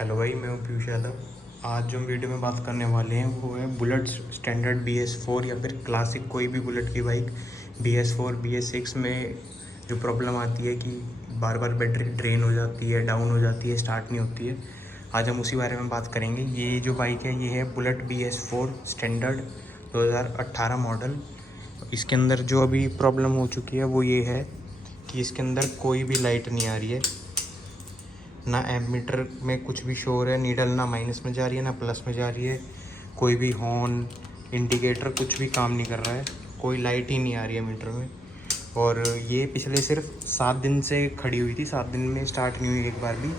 Hello भाई, मैं हूँ पीयूष यादव। आज जो हम वीडियो में बात करने वाले हैं वो है बुलेट स्टैंडर्ड BS4 या फिर क्लासिक कोई भी बुलेट की बाइक BS4 BS6 में जो प्रॉब्लम आती है कि बार बार बैटरी ड्रेन हो जाती है, डाउन हो जाती है, स्टार्ट नहीं होती है। आज हम उसी बारे में बात करेंगे। ये जो बाइक है ये है बुलेट BS4 स्टैंडर्ड 2018 मॉडल। इसके अंदर जो अभी प्रॉब्लम हो चुकी है वो ये है कि इसके अंदर कोई भी लाइट नहीं आ रही है, ना एमीटर में कुछ भी शोर है, नीडल ना माइनस में जा रही है ना प्लस में जा रही है। कोई भी हॉर्न इंडिकेटर कुछ भी काम नहीं कर रहा है, कोई लाइट ही नहीं आ रही है मीटर में। और ये पिछले सिर्फ 7 दिन से खड़ी हुई थी, 7 दिन में स्टार्ट नहीं हुई एक बार भी।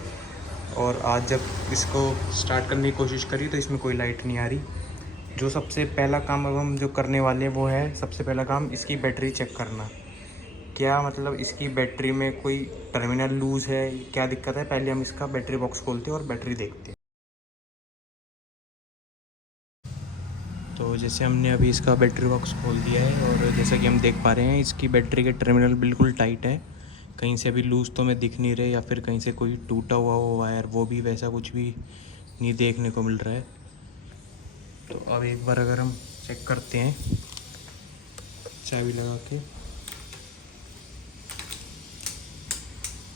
और आज जब इसको स्टार्ट करने की कोशिश करी तो इसमें कोई लाइट नहीं आ रही। जो सबसे पहला काम अब हम जो करने वाले हैं वो है, सबसे पहला काम इसकी बैटरी चेक करना। क्या मतलब इसकी बैटरी में कोई टर्मिनल लूज़ है, क्या दिक्कत है। पहले हम इसका बैटरी बॉक्स खोलते हैं और बैटरी देखते हैं। तो जैसे हमने अभी इसका बैटरी बॉक्स खोल दिया है और जैसा कि हम देख पा रहे हैं इसकी बैटरी के टर्मिनल बिल्कुल टाइट है। कहीं से भी लूज़ तो हमें दिख नहीं रहे, या फिर कहीं से कोई टूटा हुआ वो वायर, वो भी वैसा कुछ भी नहीं देखने को मिल रहा है। तो अब एक बार अगर हम चेक करते हैं चाबी लगा के,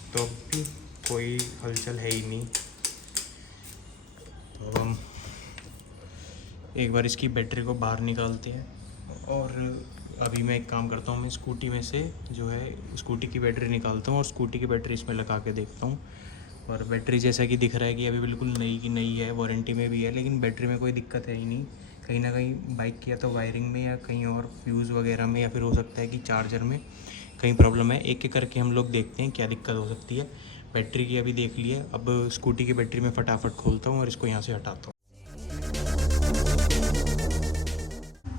तो अब भी कोई हलचल है ही नहीं। तो हम एक बार इसकी बैटरी को बाहर निकालते हैं और अभी मैं एक काम करता हूँ, मैं स्कूटी में से जो है स्कूटी की बैटरी निकालता हूँ और स्कूटी की बैटरी इसमें लगा के देखता हूँ। और बैटरी जैसा कि दिख रहा है कि अभी बिल्कुल नई की नई है, वारंटी में भी है, लेकिन बैटरी में कोई दिक्कत है ही नहीं। कहीं ना कहीं बाइक की या तो वायरिंग में या कहीं और फ्यूज़ वगैरह में, या फिर हो सकता है कि चार्जर में कहीं प्रॉब्लम है। एक एक करके हम लोग देखते हैं क्या दिक्कत हो सकती है। बैटरी की अभी देख लिए, अब स्कूटी की बैटरी में फटाफट खोलता हूँ और इसको यहाँ से हटाता हूँ।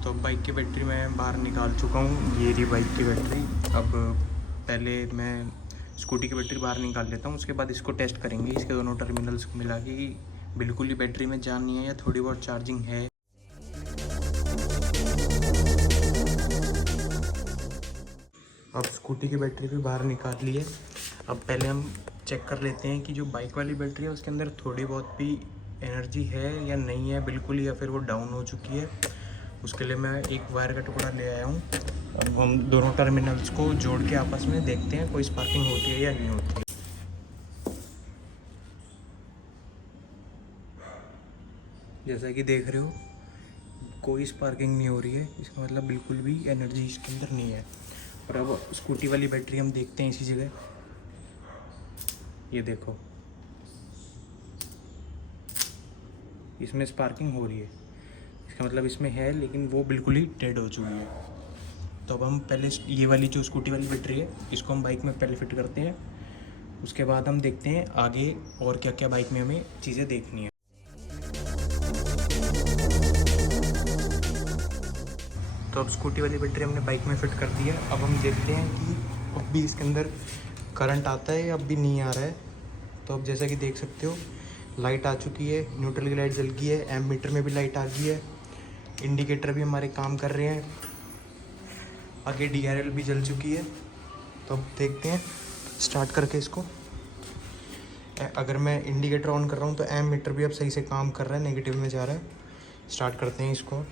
तो बाइक की बैटरी मैं बाहर निकाल चुका हूँ, ये रही बाइक की बैटरी। अब पहले मैं स्कूटी की बैटरी बाहर निकाल लेता हूँ, उसके बाद इसको टेस्ट करेंगे इसके दोनों टर्मिनल्स को मिला के कि बिल्कुल ही बैटरी में जान नहीं है या थोड़ी बहुत चार्जिंग है। अब स्कूटी की बैटरी भी बाहर निकाल ली है। अब पहले हम चेक कर लेते हैं कि जो बाइक वाली बैटरी है उसके अंदर थोड़ी बहुत भी एनर्जी है या नहीं है बिल्कुल, या फिर वो डाउन हो चुकी है। उसके लिए मैं एक वायर का टुकड़ा ले आया हूँ। अब हम दोनों टर्मिनल्स को जोड़ के आपस में देखते हैं कोई स्पार्किंग होती है या नहीं होती है। जैसा कि देख रहे हो कोई स्पार्किंग नहीं हो रही है, इसका मतलब बिल्कुल भी एनर्जी इसके अंदर नहीं है। और अब स्कूटी वाली बैटरी हम देखते हैं इसी जगह, ये देखो इसमें स्पार्किंग हो रही है, इसका मतलब इसमें है, लेकिन वो बिल्कुल ही डेड हो चुकी है। तो अब हम पहले ये वाली जो स्कूटी वाली बैटरी है इसको हम बाइक में पहले फिट करते हैं, उसके बाद हम देखते हैं आगे और क्या क्या बाइक में हमें चीज़ें देखनी है। तो अब स्कूटी वाली बैटरी हमने बाइक में फिट कर दी है। अब हम देखते हैं कि अब भी इसके अंदर करंट आता है या अब भी नहीं आ रहा है। तो अब जैसा कि देख सकते हो लाइट आ चुकी है, न्यूट्रल की लाइट जल गई है, एमीटर में भी लाइट आ गई है, इंडिकेटर भी हमारे काम कर रहे हैं, आगे DRL भी जल चुकी है। तो अब देखते हैं स्टार्ट करके इसको। अगर मैं इंडिकेटर ऑन कर रहा हूँ तो एमीटर भी अब सही से काम कर रहा है, नेगेटिव में जा रहा है। स्टार्ट करते हैं इसको।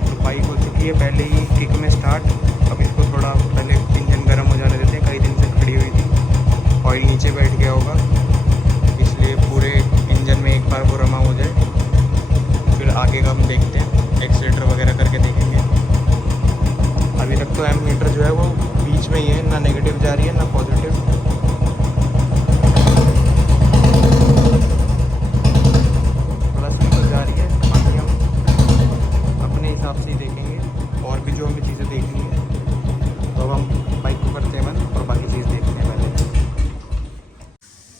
तो बाइक हो चुकी है पहले ही किक में स्टार्ट। अब इसको थोड़ा पहले इंजन गर्म हो जाने देते हैं, कई दिन से खड़ी हुई थी, ऑयल नीचे बैठ गया होगा, इसलिए पूरे इंजन में एक बार वो रमा हो जाए, फिर आगे का हम देखते हैं, एक्सीलेटर वगैरह करके देखेंगे। अभी तक तो एमीटर जो है वो बीच में ही है, ना नेगेटिव जा रही है ना पॉजिटिव। प्लस भी तो जा रही है, बाकी हम अपने हिसाब से ही देखेंगे और भी जो हमें चीज़ें देखनी है। तो अब हम बाइक को करते हैं बंद और बाकी चीज़ देखते हैं। पहले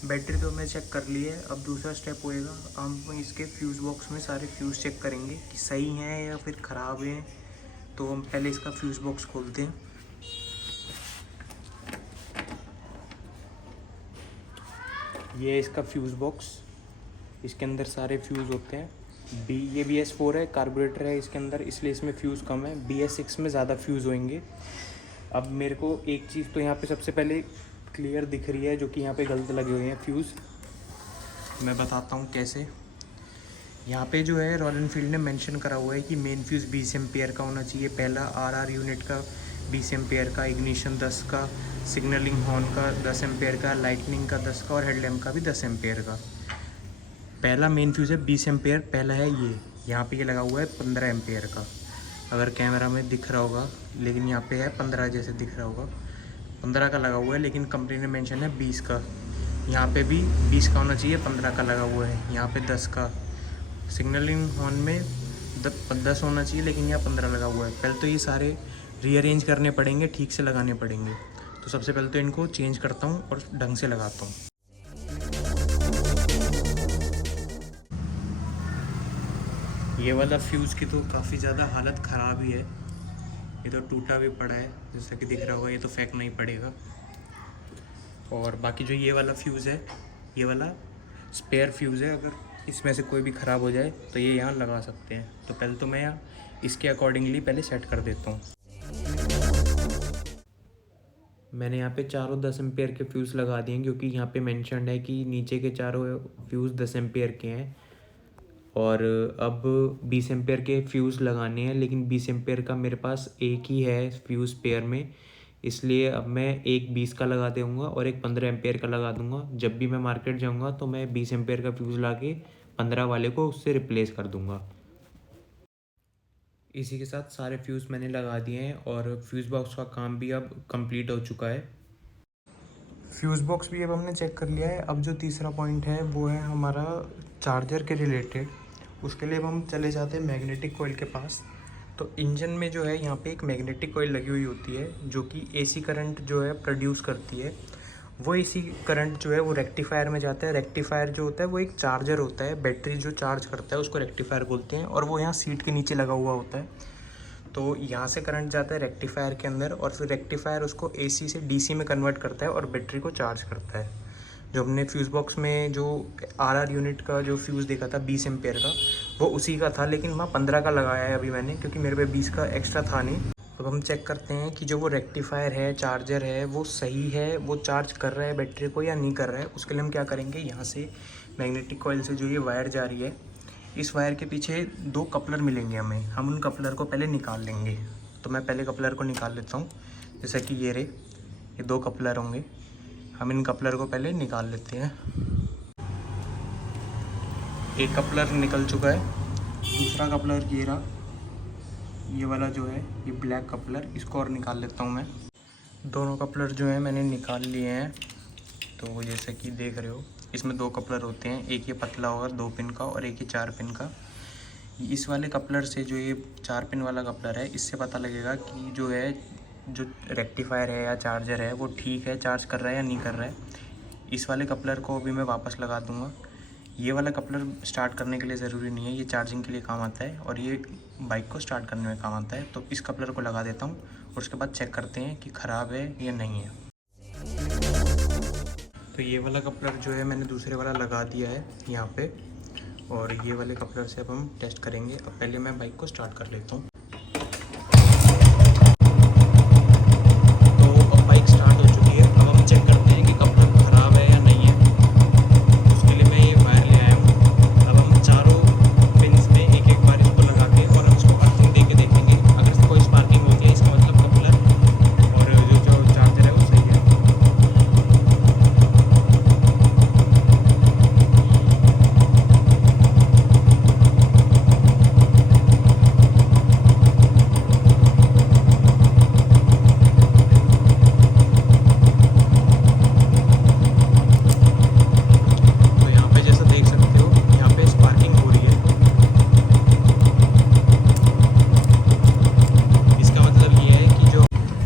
बैटरी तो हमने चेक कर ली है, अब दूसरा स्टेप होएगा, हम इसके फ्यूज़ बॉक्स में सारे फ्यूज़ चेक करेंगे कि सही हैं या फिर ख़राब हैं। तो हम पहले इसका फ्यूज़ बॉक्स खोलते हैं। ये है इसका फ्यूज़ बॉक्स, इसके अंदर सारे फ्यूज़ होते हैं। ये BS4 है, कार्बोरेटर है इसके अंदर, इसलिए इसमें फ्यूज़ कम है। BS6 में ज़्यादा फ्यूज़ होंगे। अब मेरे को एक चीज़ तो यहाँ पे सबसे पहले क्लियर दिख रही है, जो कि यहाँ पे गलत लगे हुए हैं फ्यूज़। मैं बताता हूँ कैसे। यहाँ पे जो है रॉयल एनफील्ड ने मेंशन करा हुआ है कि मेन फ्यूज़ 20 एम्पेयर का होना चाहिए, पहला आरआर यूनिट का 20 एम्पेयर का, इग्निशन 10 का, सिग्नलिंग हॉर्न का 10 एम्पेयर का, लाइटनिंग का 10 का और हेडलैम्प का भी 10 एम्पेयर का। पहला मेन फ्यूज़ है 20 एम्पेयर, पहला है ये, यहाँ पे ये लगा हुआ है 15 एम्पेयर का। अगर कैमरा में दिख रहा होगा, लेकिन यहाँ पे है 15 जैसे दिख रहा होगा, 15 का लगा हुआ है, लेकिन कंपनी ने मेंशन है 20 का। यहाँ पे भी 20 का होना चाहिए, 15 का लगा हुआ है, यहाँ पे 10 का। सिग्नलिंग हॉर्न में 10 होना चाहिए, लेकिन यहाँ 15 लगा हुआ है। पहले तो ये सारे रीअरेंज करने पड़ेंगे, ठीक से लगाने पड़ेंगे। तो सबसे पहले तो इनको चेंज करता हूँ और ढंग से लगाता हूँ। ये वाला फ्यूज़ की तो काफ़ी ज़्यादा हालत ख़राब ही है, ये तो टूटा भी पड़ा है, जैसा कि दिख रहा होगा, ये तो फेंकना ही पड़ेगा। और बाकी जो ये वाला फ्यूज़ है, ये वाला स्पेयर फ्यूज़ है, अगर इसमें से कोई भी ख़राब हो जाए तो ये यहाँ लगा सकते हैं। तो पहले तो मैं यहाँ इसके अकॉर्डिंगली पहले सेट कर देता हूँ। मैंने यहाँ पे चारों 10 एम्पेयर के फ्यूज़ लगा दिए हैं, क्योंकि यहाँ पे मेंशन्ड है कि नीचे के चारों फ्यूज़ 10 एम्पेयर के हैं। और अब 20 एम्पेयर के फ्यूज़ लगाने हैं, लेकिन 20 एम्पेयर का मेरे पास एक ही है फ्यूज़ पेयर में, इसलिए अब मैं एक 20 का लगा दूँगा और एक 15 एम्पेयर का लगा दूँगा। जब भी मैं मार्केट जाऊँगा तो मैं 20 एम्पेयर का फ्यूज़ ला के 15 वाले को उससे रिप्लेस कर दूँगा। इसी के साथ सारे फ्यूज़ मैंने लगा दिए हैं और फ्यूज़ बॉक्स का काम भी अब कंप्लीट हो चुका है। फ्यूज़ बॉक्स भी अब हमने चेक कर लिया है। अब जो तीसरा पॉइंट है वो है हमारा चार्जर के रिलेटेड। उसके लिए अब हम चले जाते हैं मैग्नेटिक कॉइल के पास। तो इंजन में जो है यहाँ पे एक मैग्नेटिक कॉइल लगी हुई होती है, जो कि एसी करंट जो है प्रोड्यूस करती है। वो एसी करंट जो है वो रेक्टिफायर में जाता है। रेक्टिफायर जो होता है वो एक चार्जर होता है, बैटरी जो चार्ज करता है उसको रेक्टिफायर बोलते हैं, और वो यहाँ सीट के नीचे लगा हुआ होता है। तो यहाँ से करंट जाता है रेक्टिफायर के अंदर, और फिर रेक्टिफायर उसको एसी से डीसी में कन्वर्ट करता है और बैटरी को चार्ज करता है। जो हमने फ्यूज़ बॉक्स में जो आरआर यूनिट का जो फ्यूज़ देखा था 20 एम्पेयर का, वो उसी का था, लेकिन वहाँ 15 का लगाया है अभी मैंने, क्योंकि मेरे पे 20 का एक्स्ट्रा था नहीं। अब हम चेक करते हैं कि जो वो रेक्टिफायर है, चार्जर है, वो सही है, वो चार्ज कर रहा है बैटरी को या नहीं कर रहा है। उसके लिए हम क्या करेंगे, यहाँ से मैग्नेटिक कॉइल से जो ये वायर जा रही है, इस वायर के पीछे 2 कपलर मिलेंगे हमें, हम उन कपलर को पहले निकाल लेंगे। तो मैं पहले कपलर को निकाल लेता हूँ, जैसा कि ये रहे, ये 2 कपलर होंगे। हम इन कपलर को पहले निकाल लेते हैं। एक कपलर निकल चुका है, दूसरा कपलर ये रहा, ये वाला जो है ये ब्लैक कपलर, इसको और निकाल लेता हूँ मैं। दोनों कपलर जो है मैंने निकाल लिए हैं। तो जैसे कि देख रहे हो, इसमें 2 कपलर होते हैं, एक ये पतला होगा 2 पिन का और एक ये 4 पिन का। इस वाले कपलर से, जो ये 4 पिन वाला कपलर है, इससे पता लगेगा कि जो है, जो रेक्टिफायर है या चार्जर है वो ठीक है, चार्ज कर रहा है या नहीं कर रहा है। इस वाले कपलर को भी मैं वापस लगा दूँगा। ये वाला कपलर स्टार्ट करने के लिए ज़रूरी नहीं है, ये चार्जिंग के लिए काम आता है और ये बाइक को स्टार्ट करने में काम आता है। तो इस कपलर को लगा देता हूँ और उसके बाद चेक करते हैं कि ख़राब है या नहीं है। तो ये वाला कपलर जो है मैंने दूसरे वाला लगा दिया है यहाँ पे, और ये वाले कपलर से अब हम टेस्ट करेंगे। अब पहले मैं बाइक को स्टार्ट कर लेता हूँ। तो अब बाइक स्टार्ट हो चुकी है। अब हम चेक करते हैं कि कपलर ख़राब है या नहीं है। उसके लिए मैं ये वायर ले आया हूँ। अब हम चारों पिन्स में एक एक बार इसको लगा के और हम इसको अर्थिंग दे के देखेंगे। अगर कोई स्पार्किंग होती है, इसका मतलब कपलर और जो चार्जर है वो सही है।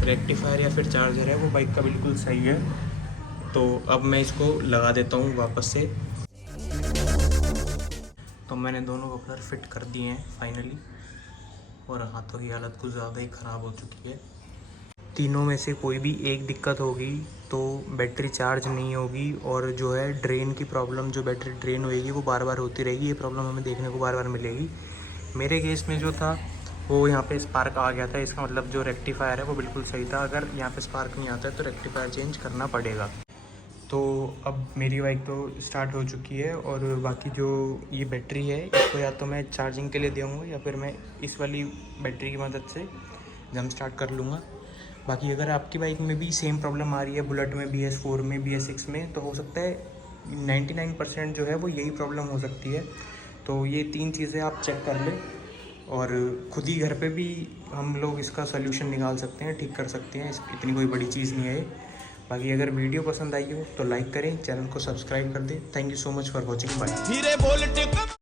रेक्टिफायर या फिर चार्जर है वो बाइक का बिल्कुल सही है। तो अब मैं इसको लगा देता हूँ वापस से। तो मैंने दोनों कपलर फिट कर दिए हैं फाइनली, और हाथों की हालत कुछ ज़्यादा ही ख़राब हो चुकी है। तीनों में से कोई भी एक दिक्कत होगी तो बैटरी चार्ज नहीं होगी, और जो है ड्रेन की प्रॉब्लम, जो बैटरी ड्रेन होएगी वो बार बार होती रहेगी। ये प्रॉब्लम हमें देखने को बार बार मिलेगी। मेरे केस में जो था वो यहाँ पे स्पार्क आ गया था, इसका मतलब जो रेक्टिफायर है वो बिल्कुल सही था। अगर यहाँ पे स्पार्क नहीं आता है तो रेक्टिफायर चेंज करना पड़ेगा। तो अब मेरी बाइक तो स्टार्ट हो चुकी है और बाकी जो ये बैटरी है इसको या तो मैं चार्जिंग के लिए दूँगा या फिर मैं इस वाली बैटरी की मदद से जम स्टार्ट कर लूँगा। बाकी अगर आपकी बाइक में भी सेम प्रॉब्लम आ रही है, बुलेट में, BS4 में, BS6 में, तो हो सकता है 99% जो है वो यही प्रॉब्लम हो सकती है। तो ये 3 चीज़ें आप चेक कर लें और ख़ुद ही घर पे भी हम लोग इसका सॉल्यूशन निकाल सकते हैं, ठीक कर सकते हैं। इतनी कोई बड़ी चीज़ नहीं है ये। बाकी अगर वीडियो पसंद आई हो तो लाइक करें, चैनल को सब्सक्राइब कर दें। Thank you so much for watching, bye.